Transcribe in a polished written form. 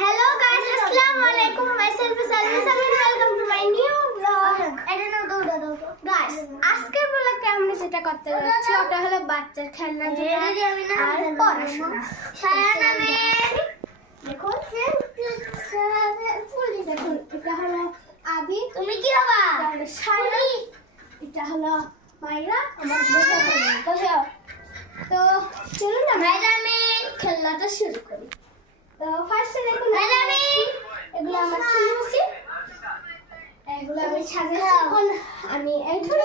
Hello guys, Assalamualaikum. Myself is Alisa and welcome to my new vlog. Guys, আজকের ব্লগে আমরা যেটা করতে যাচ্ছি ওটা হলো বাচ্চার খেলনা আর পড়াশোনা। দেখুন এটা হলো আবি, তুমি কি হবা? শাড়ি, এটা হলো মাইরা, আমার বসে। তো চলুন আমরা খেলনাটা শুরু করি। তো ফার্স্টে দেখুন এগুলো আমার চুল আছে, এগুলো আমি সাজাচ্ছি। এখন আমি এই ধরে